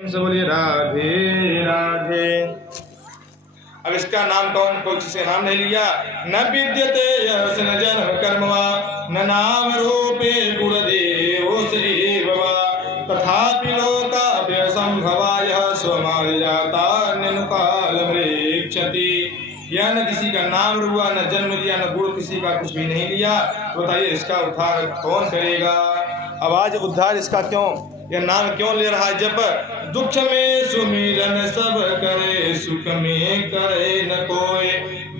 बोलिए राधे राधे। अब इसका नाम कौन कोई किसी नाम नहीं लिया। न विद्यते यस्य न जन्म कर्म वा न नाम रूपे गुणदेवोऽस्ति वा तथापि लोकाभ्यसंभवाय स्वमार्यातान्यनुकालमृक्षति। यह न किसी का नाम रुआ न जन्म लिया न गुण किसी का कुछ भी नहीं लिया। तो बताइए इसका उद्धार कौन करेगा। अब आज उद्धार इसका क्यों, यह नाम क्यों ले रहा है। जब दुख में सुमिरन सब करे सुख में करे न कोई।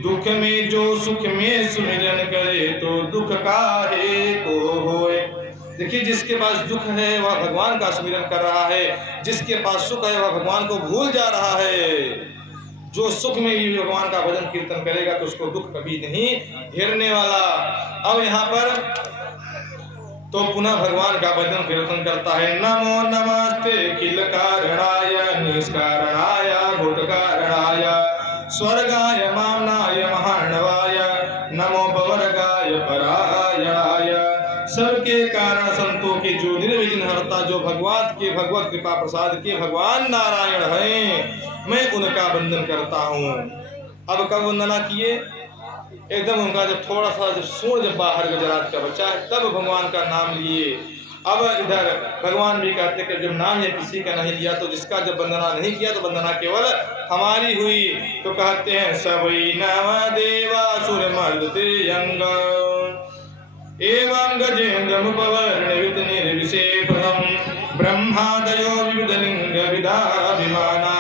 दुख में जो सुख में सुमिरन करे तो दुख काहे को होए। देखिए जिसके पास दुख है वह भगवान का सुमिरन कर रहा है, जिसके पास सुख है वह भगवान को भूल जा रहा है। जो सुख में भी भगवान का भजन कीर्तन करेगा तो उसको दुख कभी नहीं घेरने वाला। अब यहाँ पर तो पुनः भगवान का भजन कीर्तन करता है। नमो नमस्ते किल कारणाय निष्कारणाय भूत कारणाय स्वर्गाय मामनाय महार्णवाय नमो पवर्गाय परायणाय। सबके कारण संतों के जो निर्विघ्न हरता जो भगवत कृपा प्रसाद के भगवान नारायण हैं, मैं उनका वंदन करता हूँ। अब कब वंदना किए, एकदम उनका जब थोड़ा सा जब सूर्य जब बाहर गुजरात का बचा है तब भगवान का नाम लिए। अब इधर भगवान भी कहते कि जब नाम ये किसी का नहीं लिया तो जिसका जब वंदना नहीं किया तो वंदना केवल हमारी हुई। तो कहते हैं सबई नव देवासुर मर्दते यंग एवं गजेन्द्र मुपवर्ण वित निर्विशे प्रथम ब्रह्मादयो विविध लिंग विदाभिमाना।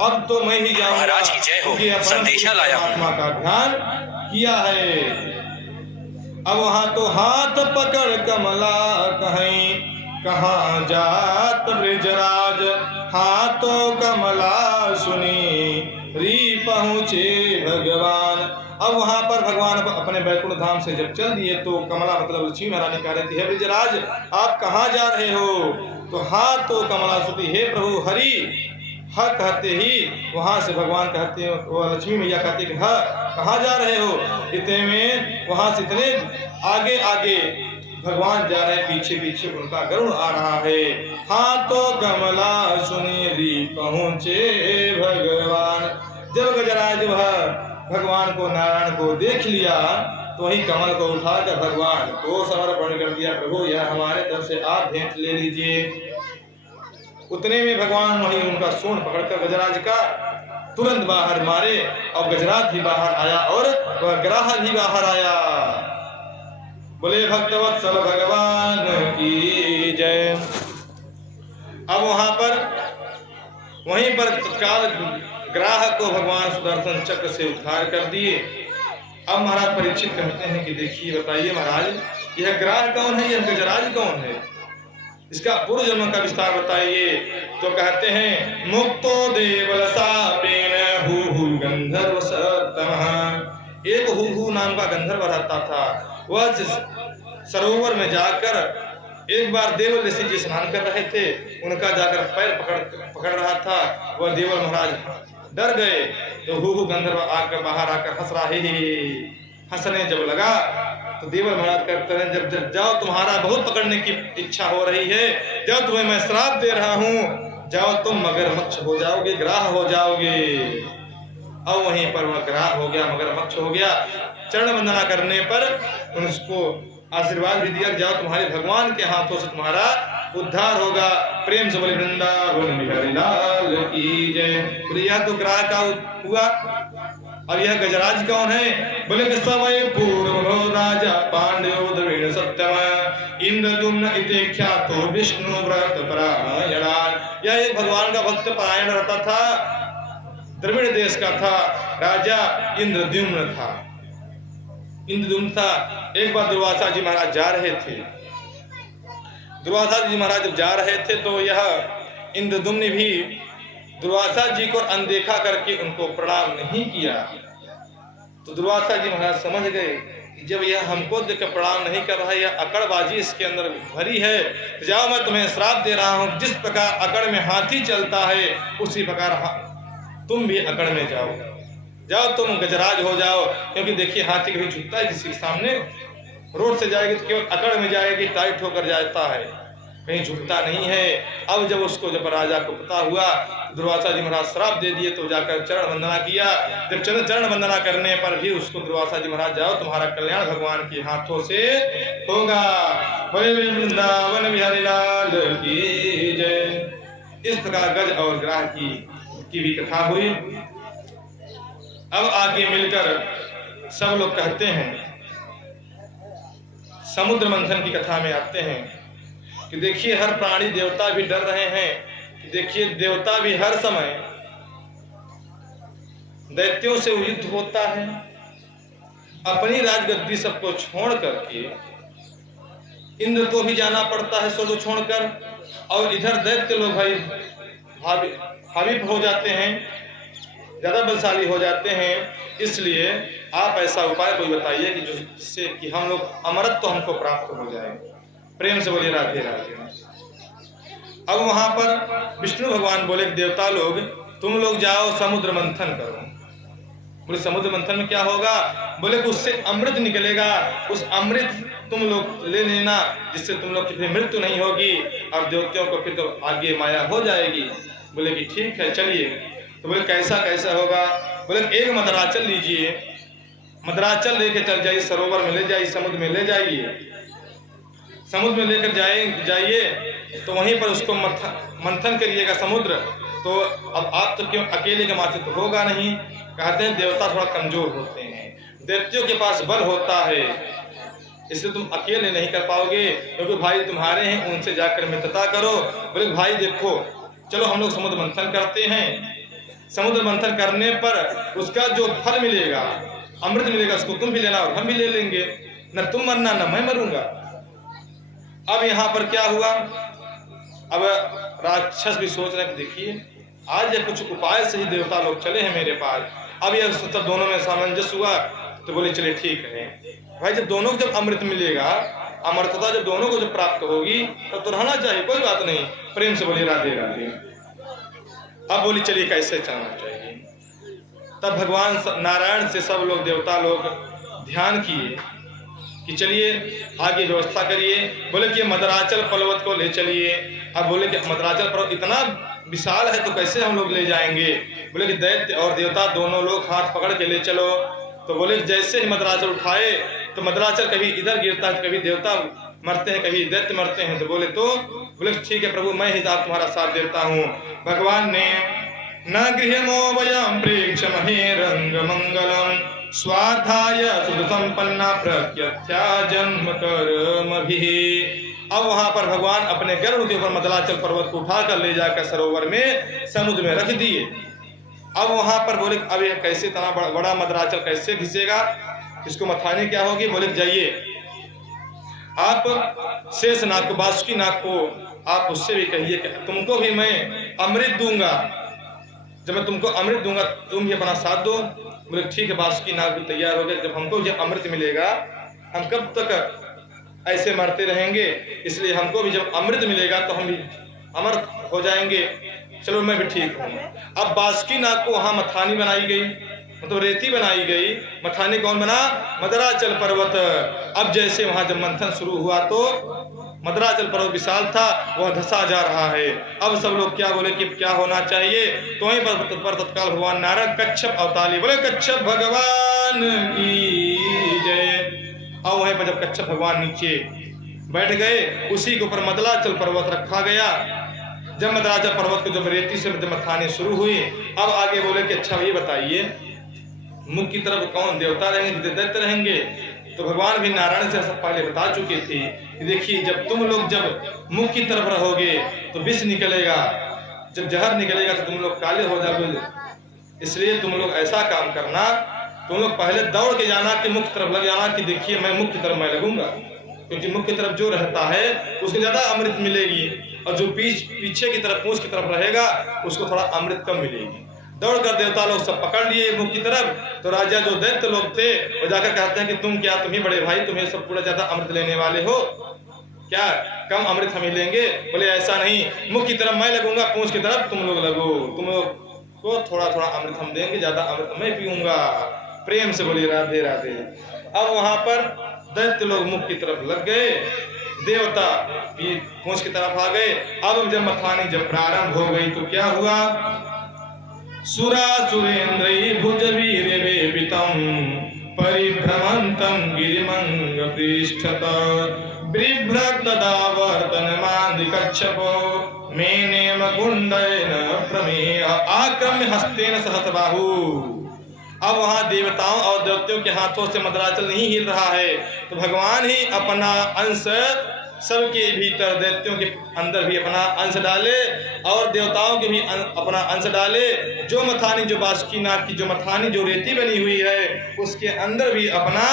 अब तो मैं ही जाऊंगा महाराज की जय हो, संदेशा लाया आत्मा का ध्यान किया है। अब वहां तो हाथ पकड़ कमला कहीं कहाँ जात ब्रजराज हाथों कमला सुनी री पहुँचे भगवान। अब वहां पर भगवान अपने बैकुंठ धाम से जब चल दिए तो कमला मतलब लक्ष्मी महारानी कह रही थी, हे ब्रजराज आप कहाँ जा रहे हो। तो हाथ तो कमला सुती, हे प्रभु हरि ह कहते ही वहां से भगवान कहते हैं, वो लक्ष्मी मैया कहती कि ह कहाँ जा रहे हो। इतने में वहां से इतने आगे आगे भगवान जा रहे, पीछे पीछे उनका गरुड़ आ रहा है। हाँ तो कमला सुनीली पहुँचे भगवान। जब गजराज वह भगवान को नारायण को देख लिया तो वही कमल को उठाकर भगवान को समर्पण कर दिया, प्रभु यह हमारे तरफ से आप भेंट ले लीजिए। उतने में भगवान वही उनका सूंड पकड़कर गजराज का तुरंत बाहर मारे और गजराज भी बाहर आया और वह ग्राह भी बाहर आया। बोले भक्तवत्सल भगवान की जय। अब वहां पर वहीं पर तत्काल ग्राह को भगवान सुदर्शन चक्र से उद्धार कर दिए। अब महाराज परीक्षित कहते हैं कि देखिए बताइए महाराज यह ग्राह कौन है, यह गजराज कौन है, इसका पूर्व जन्म का विस्तार बताइए। तो कहते हैं मुक्तो देवल सापेन हु गंधर्व सत्तमः। एक हु नाम का गंधर्व रहता था। वह सरोवर में जाकर एक बार देवल ऋषि जी स्नान कर रहे थे, उनका जाकर पैर पकड़ रहा था। वह देवल महाराज डर गए तो हु गंधर्व आकर बाहर आकर हंस रहा ही। हंसने जब लगा तो देवल महाराज कहते हैं जब जाओ तुम्हारा बहुत पकड़ने की इच्छा हो रही है, जाओ तुम्हें मैं श्राप दे रहा हूँ, जाओ तुम मगरमच्छ हो जाओगे, ग्राह हो जाओगे। अब वहीं पर वह ग्राह हो गया, मगरमच्छ हो गया। चरण वंदना करने पर उसको आशीर्वाद भी दिया, जाओ तुम्हारे भगवान के हाथों से तुम्हारा उद्धार होगा। प्रेम से बोले वृंदावन बिहारी लाल की जय। बोले यह तो ग्राह का हुआ। अब यह गजराज कौन है, बोले कि समय पूर्व राजा पांड्यो द्रविड़ सत्यम इंद्रदुम्न इति ख्यातो विष्णु व्रत परायणान। यह एक भगवान का भक्त परायण रहता था, द्रविड़ देश का था, राजा इंद्रद्युम्न था। इंद्रद्युम्न था। एक बार दुर्वासा जी महाराज जा रहे थे, दुर्वासा जी महाराज जब जा रहे थे तो यह इंद्रद्युम्न भी दुर्वासा जी को अनदेखा करके उनको प्रणाम नहीं किया। तो दुर्वासा जी महाराज समझ गए कि जब यह हमको देखकर प्रणाम नहीं कर रहा है, यह अकड़बाजी इसके अंदर भरी है, तो जाओ मैं तुम्हें श्राप दे रहा हूँ। जिस प्रकार अकड़ में हाथी चलता है उसी प्रकार तुम भी अकड़ में जाओ, जाओ तुम गजराज हो जाओ। क्योंकि देखिए हाथी कभी झुकता है किसी के सामने, रोड से जाएगी तो केवल अकड़ में जाएगी, टाइट होकर जाता है। कहीं झुकता नहीं है। अब जब उसको जब राजा को पता हुआ, दुर्वासा जी महाराज श्राप दे दिए, तो जाकर चरण वंदना किया। जब चरण वंदना करने पर भी उसको दुर्वासा जी महाराज, जाओ तुम्हारा कल्याण भगवान के हाथों से होगा। बोले वृंदावन बिहारी लाल की जय। इस प्रकार गज और ग्राह की भी कथा हुई। अब आगे मिलकर सब लोग कहते हैं, समुद्र मंथन की कथा में आते हैं कि देखिए हर प्राणी देवता भी डर रहे हैं। देखिए देवता भी हर समय दैत्यों से युद्ध होता है, अपनी राजगद्दी सबको छोड़ करके इंद्र को भी जाना पड़ता है स्वर्ग छोड़कर, और इधर दैत्य लोग भाई हावी हो जाते हैं, ज्यादा बलशाली हो जाते हैं। इसलिए आप ऐसा उपाय कोई बताइए कि जिससे कि हम लोग अमरत्व तो हमको प्राप्त हो जाए। प्रेम से बोलिए राधे राधे। अब वहां पर विष्णु भगवान बोले कि देवता लोग तुम लोग जाओ समुद्र मंथन करो। बोले समुद्र मंथन में क्या होगा? बोले कि उससे अमृत निकलेगा, उस अमृत तुम लोग ले लेना, जिससे तुम लोग की फिर मृत्यु नहीं होगी और देवताओं को फिर तो आगे माया हो जाएगी। बोले कि ठीक है चलिए। तो बोले कैसा कैसा होगा? बोले एक मदराचल लीजिए, मदराचल लेके चल जाइए, सरोवर में ले जाइए, समुद्र में ले जाइए। समुद्र में लेकर जाइए तो वहीं पर उसको मंथन करिएगा समुद्र। तो अब आप तो क्यों अकेले के माथे तो होगा नहीं। कहते हैं देवता थोड़ा कमजोर होते हैं, दैत्यों के पास बल होता है, इसलिए तुम अकेले नहीं कर पाओगे, क्योंकि भाई तुम्हारे हैं, उनसे जाकर मित्रता करो। बोले भाई देखो चलो हम लोग समुद्र मंथन करते हैं। समुद्र मंथन करने पर उसका जो फल मिलेगा, अमृत मिलेगा, उसको तुम भी लेना और हम भी ले लेंगे, न तुम मरना न मैं मरूंगा। अब यहाँ पर क्या हुआ? अब राक्षस भी सोच रहे हैं कि देखिए आज कुछ उपाय से ही देवता लोग चले हैं मेरे पास। अब यह सब दोनों में सामंजस्य हुआ तो बोले चले ठीक है भाई, जब दोनों को जब अमृत मिलेगा, अमृतता जब दोनों को जब प्राप्त होगी तब तो रहना चाहिए, कोई बात नहीं। प्रेम से बोलिए राधे राधे। अब बोली चलिए कैसे चलना चाहिए। तब भगवान नारायण से सब लोग देवता लोग ध्यान किए कि चलिए आगे व्यवस्था करिए। बोले कि मदराचल पर्वत को ले चलिए। अब बोले कि मदराचल पर्वत इतना विशाल है तो कैसे हम लोग ले जाएंगे? बोले कि दैत्य और देवता दोनों लोग हाथ पकड़ के ले चलो। तो बोले जैसे ही मदराचल उठाए तो मदराचल कभी इधर गिरता है, कभी देवता मरते हैं, कभी दैत्य मरते हैं। तो बोले ठीक है प्रभु, मैं ही आप तुम्हारा साथ देता हूँ। भगवान ने न गृहमो वयं प्रेक्षमहे रंग मंगलम स्वाध्याय सुध संपन्ना प्रत्यक्षा जन्म कर्मभिः। अब वहां पर भगवान अपने गरुड़ के ऊपर मदराचल पर्वत को उठाकर ले जाकर सरोवर में समुद्र में रख दिए। अब वहां पर बोले अब यह कैसे इतना बड़ा मदराचल कैसे घिसेगा, इसको मथानी क्या होगी? बोले जाइए आप शेष नाग को, बासुकी नाग को आप उससे भी कहिए कि तुमको भी मैं अमृत दूंगा, जब मैं तुमको अमृत दूंगा तुम भी अपना साथ दो। बोले ठीक है, बासुकी नाग भी तैयार हो गए। जब हमको जब अमृत मिलेगा हम कब तक ऐसे मरते रहेंगे, इसलिए हमको भी जब अमृत मिलेगा तो हम भी अमर हो जाएंगे। चलो मैं भी ठीक हूँ। अब बासुकी नाग को वहां मथानी बनाई गई, मतलब रेती बनाई गई। मथानी कौन बना? मदराचल पर्वत। अब जैसे वहां जब मंथन शुरू हुआ तो मदराचल पर्वत विशाल था, वह धसा जा रहा है। अब सब लोग क्या बोले कि क्या होना चाहिए? तो वहीं पर तत्काल भगवान नारायण कच्छप अवतारी बोले कच्छप भगवान की जय। और वहीं पर जब कच्छप भगवान नीचे बैठ गए, उसी के ऊपर मदराचल पर्वत रखा गया। जब मदराचल पर्वत को जब रेती से मथानी शुरू हुई, अब आगे बोले कि अच्छा ये बताइए मुख की तरफ कौन देवता रहेंगे, दैत्य रहेंगे? तो भगवान भी नारायण से सब पहले बता चुके थे कि देखिए जब तुम लोग जब मुख की तरफ रहोगे तो विष निकलेगा, जब जहर निकलेगा तो तुम लोग काले हो जाओगे। इसलिए तुम लोग ऐसा काम करना, तुम लोग पहले दौड़ के जाना कि मुख की तरफ लग जाना कि देखिए मैं मुख की तरफ मैं लगूंगा, क्योंकि मुख की तरफ जो रहता है उसको ज्यादा अमृत मिलेगी, और जो पीछे की तरफ पूंछ की तरफ रहेगा उसको थोड़ा अमृत कम मिलेगी। दौड़कर देवता लोग सब पकड़ लिए मुख की तरफ। तो राजा जो दैत्य लोग थे वो जाकर कहते हैं कि तुम क्या, तुम ही बड़े भाई, तुम्हें सब पूरा ज्यादा अमृत लेने वाले हो क्या? कम अमृत हम ही लेंगे। बोले ऐसा नहीं, मुख की तरफ मैं लगूंगा, पूंछ की तरफ तुम लोग लगो, तुम लोग को थोड़ा थोड़ा अमृत हम देंगे, ज्यादा अमृत मैं पीऊंगा। प्रेम से बोलिए राधे राधे। अब वहां पर दैत्य लोग मुख की तरफ लग गए, देवता पूंछ की तरफ आ गए। अब जब मथानी जब प्रारंभ हो गई तो क्या हुआ, सुरा सुरेंद्र भुज वीर वेपितम परिभ्रमंतम गिरिमंग पृष्ठत बिभ्रत तदा वर्तन मांदिकच्छपो मेने मकुंडन प्रमेय आक्रम्य हस्तेन सहस्रबाहु। अब वहां देवताओं और दैत्यों के हाथों से मदराचल नहीं हिल रहा है, तो भगवान ही अपना अंश सबके भीतर, दैत्यों के अंदर भी अपना अंश डाले और देवताओं के भी अपना अंश डाले। जो मथानी, जो बासुकीनाथ की जो मथानी जो रेती बनी हुई है उसके अंदर भी अपना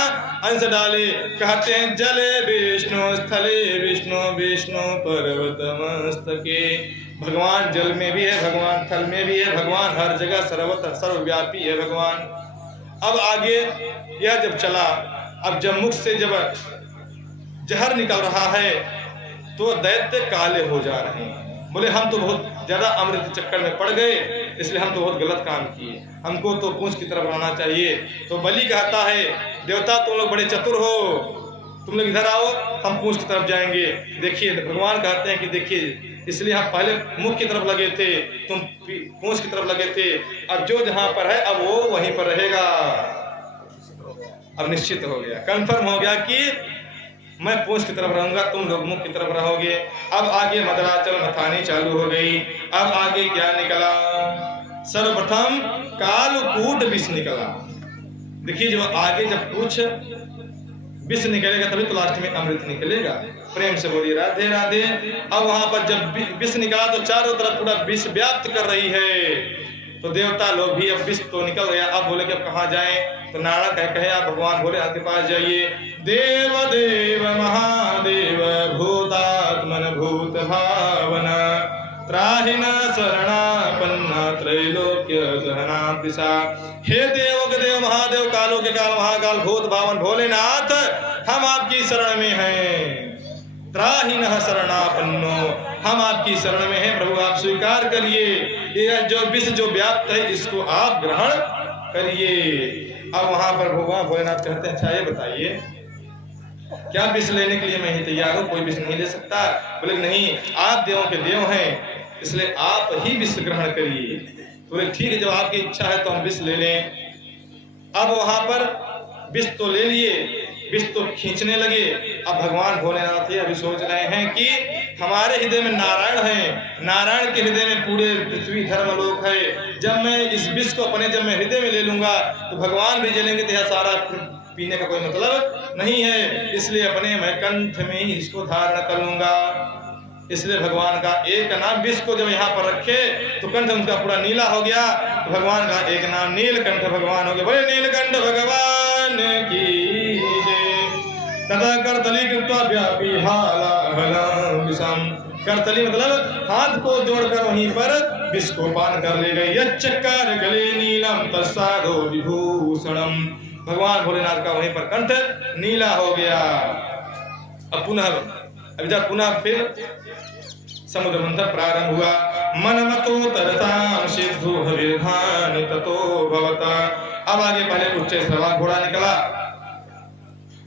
अंश डाले। कहते हैं जले विष्णु स्थले विष्णु विष्णु पर्वत मस्तके। भगवान जल में भी है, भगवान थल में भी है, भगवान हर जगह सर्वत्र सर्वव्यापी है भगवान। अब आगे यह जब चला, अब जब मुख से जब जहर निकल रहा है तो दैत्य काले हो जा रहे हैं। बोले हम तो बहुत ज्यादा अमृत चक्कर में पड़ गए, इसलिए हम तो बहुत गलत काम किए, हमको तो पूंछ की तरफ रहना चाहिए। तो बलि कहता है देवता तुम लोग बड़े चतुर हो, तुम लोग इधर आओ, हम पूंछ की तरफ जाएंगे। देखिए भगवान कहते हैं कि देखिए, इसलिए हम पहले मुख की तरफ लगे थे, तुम पूंछ की तरफ लगे थे, अब जो जहां पर है अब वो वहीं पर रहेगा। अब निश्चित हो गया, कंफर्म हो गया कि मैं पूंछ की तरफ रहूंगा, तुम लोग मुख की तरफ रहोगे। अब आगे मदराचल मथानी चालू हो गई। अब आगे क्या निकला, सर्वप्रथम कालकूट विष निकला। देखिए जो आगे जब पूछ विष निकलेगा तभी तो लास्ट में अमृत निकलेगा। प्रेम से बोलिए राधे राधे। अब वहां पर जब विष निकला तो चारों तरफ पूरा विष व्याप्त कर रही है, तो देवता लोग भी अब विष तो निकल गया। अब बोले कि अब कहाँ जाएं, तो नारायण कहे आप भगवान भोलेनाथ के पास जाइए। देव देव महादेव भूतात्मन भूत भावना त्राहिण शरणापन्ना त्रैलोक्य दहना पिसा। हे देवों के देव महादेव, कालों के काल महाकाल भूत भावन भोलेनाथ, हम आपकी शरण में हैं। त्राहिण शरणापन्नो, हम आपकी शरण में हैं प्रभु, आप स्वीकार करिए। ये जो विष जो व्याप्त है इसको आप ग्रहण करिए। अब वहां पर भगवान भोलेनाथ कहते हैं अच्छा ये बताइए क्या विष लेने के लिए मैं ही तैयार हूँ, कोई विष नहीं ले सकता। बोले नहीं, आप देवों के देव हैं इसलिए आप ही विष ग्रहण करिए। बोले ठीक है, जब आपकी इच्छा है तो हम विष ले लें। अब वहां पर विष तो ले लिए, विष तो खींचने लगे। अब भगवान भोलेनाथ अभी सोच रहे हैं कि हमारे हृदय में नारायण है, नारायण के हृदय में पूरे पृथ्वी धर्मलोक है। जब मैं इस विष को अपने जब मैं हृदय में ले लूंगा तो भगवान भी जलेंगे, तो यह सारा पीने का कोई मतलब नहीं है, इसलिए अपने मैं कंठ में ही इसको धारण कर लूंगा। इसलिए भगवान का एक नाम विष को जब यहाँ पर रखे तो कंठ उनका पूरा नीला हो गया, तो भगवान का एक नाम नीलकंठ भगवान हो गया। बोले नीलकंठ भगवान की तथा करतली कृत्वा व्यापी हाला भला विषम। करतली मतलब हाथ को जोड़कर वहीं पर विष को पान कर ले गई। यच्चकार गले नीलम तस्साधो विभूषणम। भगवान भोलेनाथ का वहीं पर कंठ नीला हो गया। अब पुनः फिर समुद्र मंथन प्रारंभ हुआ। मनमतो तरताम सिद्धु हविर्धानि ततो भवता। अब आगे पहले उच्च श्रवा घोड़ा निकला,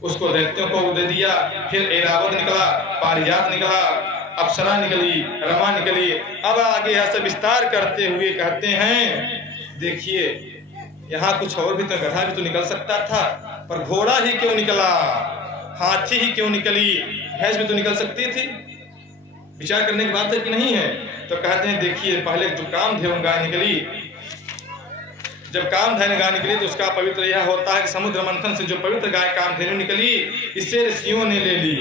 उसको दैत्यों को दे दिया। फिर ऐरावत निकला, पारिजात निकला, अप्सरा निकली, रमा निकली। अब आगे यह सब विस्तार करते हुए कहते हैं देखिए यहाँ कुछ और भी तो, गधा भी तो निकल सकता था, पर घोड़ा ही क्यों निकला, हाथी ही क्यों निकली, भैंस भी तो निकल सकती थी। विचार करने की बात है कि नहीं है। तो कहते हैं देखिए पहले जो कामधेनु गाय निकली, जब कामधेनु गाय निकली तो उसका पवित्र यह होता है कि समुद्र मंथन से जो पवित्र गाय कामधेनु निकली, इससे ऋषियों ने ले ली।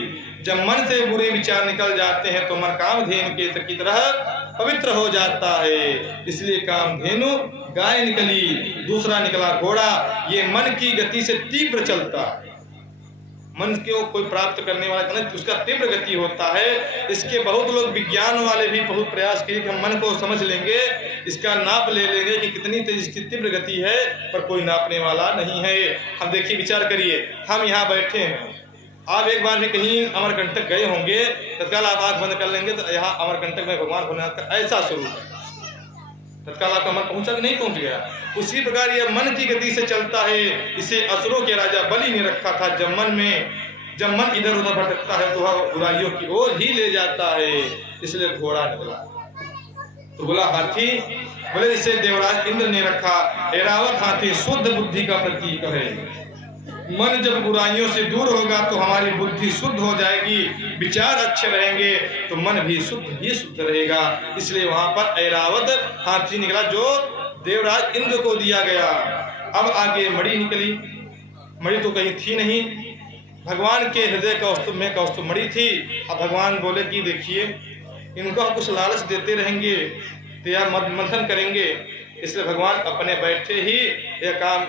जब मन से बुरे विचार निकल जाते हैं तो मन कामधेनु की तरह पवित्र हो जाता है, इसलिए कामधेनु गाय निकली। दूसरा निकला घोड़ा, ये मन की गति से तीव्र चलता है, मन को कोई प्राप्त करने वाला नहीं, उसका तीव्र गति होता है। इसके बहुत लोग विज्ञान वाले भी बहुत प्रयास किए कि हम मन को समझ लेंगे, इसका नाप ले लेंगे कि कितनी तेज इसकी तीव्र गति है, पर कोई नापने वाला नहीं है। हम देखिए विचार करिए, हम यहाँ बैठे हैं, आप एक बार भी कहीं अमरकंटक गए होंगे, तत्काल आप आंख बंद कर लेंगे तो यहाँ अमरकंटक में भगवान भोलेनाथ का ऐसा स्वरूप है, तत्काल आपका मन पहुंचा कि नहीं पहुंच गया। उसी प्रकार यह मन की गति से चलता है। इसे असुरों के राजा बलि ने रखा था। जब मन में जब मन इधर उधर भटकता है तो वह बुराइयों की ओर ही ले जाता है। इसलिए घोड़ा निकला। तो बोला हाथी, बोले इसे देवराज इंद्र ने रखा। ऐरावत हाथी शुद्ध बुद्धि का प्रतीक है। मन जब बुराइयों से दूर होगा तो हमारी बुद्धि शुद्ध हो जाएगी, विचार अच्छे रहेंगे तो मन भी शुद्ध रहेगा। इसलिए वहां पर ऐरावत हाथी निकला जो देवराज इंद्र को दिया गया। अब आगे मणि निकली। मणि तो कहीं थी नहीं, भगवान के हृदय कौस्तुभ में कौस्तुभ मणि थी। अब भगवान बोले कि देखिए इनको हम कुछ लालच देते रहेंगे तो यह मंथन करेंगे। इसलिए भगवान अपने बैठे ही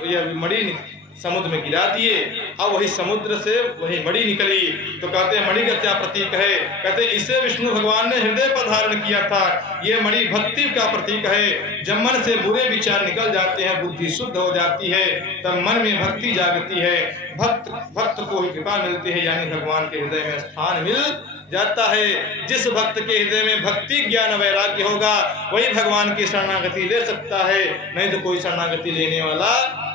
यह मणि समुद्र में गिरा दिए। अब वही समुद्र से वही मणि निकली। तो कहते हैं मणि का क्या प्रतीक है? कहते इसे विष्णु भगवान ने हृदय पर धारण किया था। ये मणि भक्ति का प्रतीक है। जब मन से बुरे विचार निकल जाते हैं, बुद्धि शुद्ध हो जाती है, तब मन में भक्ति जागती है। भक्त को कृपा मिलती है, यानी भगवान के हृदय में स्थान मिल जाता है। जिस भक्त के हृदय में भक्ति ज्ञान वैराग्य होगा वही भगवान की शरणागति ले सकता है, नहीं तो कोई शरणागति लेने वाला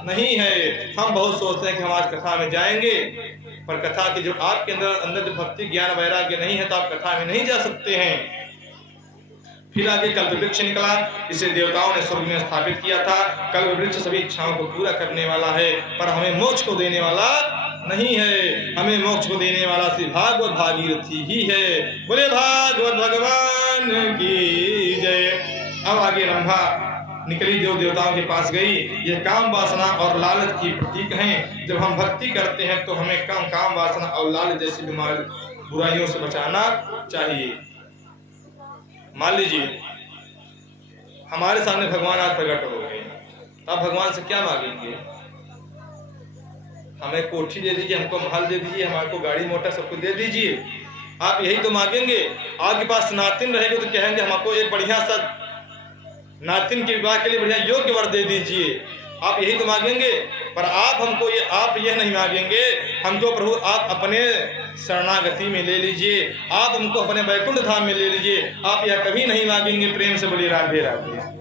नहीं है। हम बहुत सोचते हैं कि हम आज कथा में जाएंगे, पर कथा की जो आपके अंदर जो भक्ति ज्ञान वैराग्य नहीं है तो आप कथा में नहीं जा सकते हैं। फिर आगे कल्पवृक्ष निकला। इसे देवताओं ने स्वर्ग में स्थापित किया था। कल्पवृक्ष सभी इच्छाओं को पूरा करने वाला है, पर हमें मोक्ष को देने वाला नहीं है। हमें मोक्ष को देने वाला श्री भागवत भागीरथी ही है। बोले भागवत भगवान की जय। अब आगे रंभा निकली, देव देवताओं के पास गई। ये काम वासना और लालच की प्रतीक हैं। जब हम भक्ति करते हैं तो हमें काम वासना और लालच जैसी बीमारी बुराइयों से बचाना चाहिए। मान लीजिए हमारे सामने भगवान आज प्रकट हो गए, तो आप भगवान से क्या मांगेंगे? हमें कोठी दे दीजिए, हमको महल दे दीजिए, हमारे को गाड़ी मोटर सब कुछ दे दीजिए, आप यही तो मांगेंगे। आपके पास नातिन रहेंगे तो कहेंगे हमको एक बढ़िया सा नातिन के विवाह के लिए बढ़िया योग्य वर दे दीजिए, आप यही तो मांगेंगे। पर आप यह नहीं मांगेंगे हमको प्रभु आप अपने शरणागति में ले लीजिए, आप हमको अपने वैकुंठ धाम में ले लीजिए। आप यह कभी नहीं मांगेंगे। प्रेम से बोलिए राधे राधे।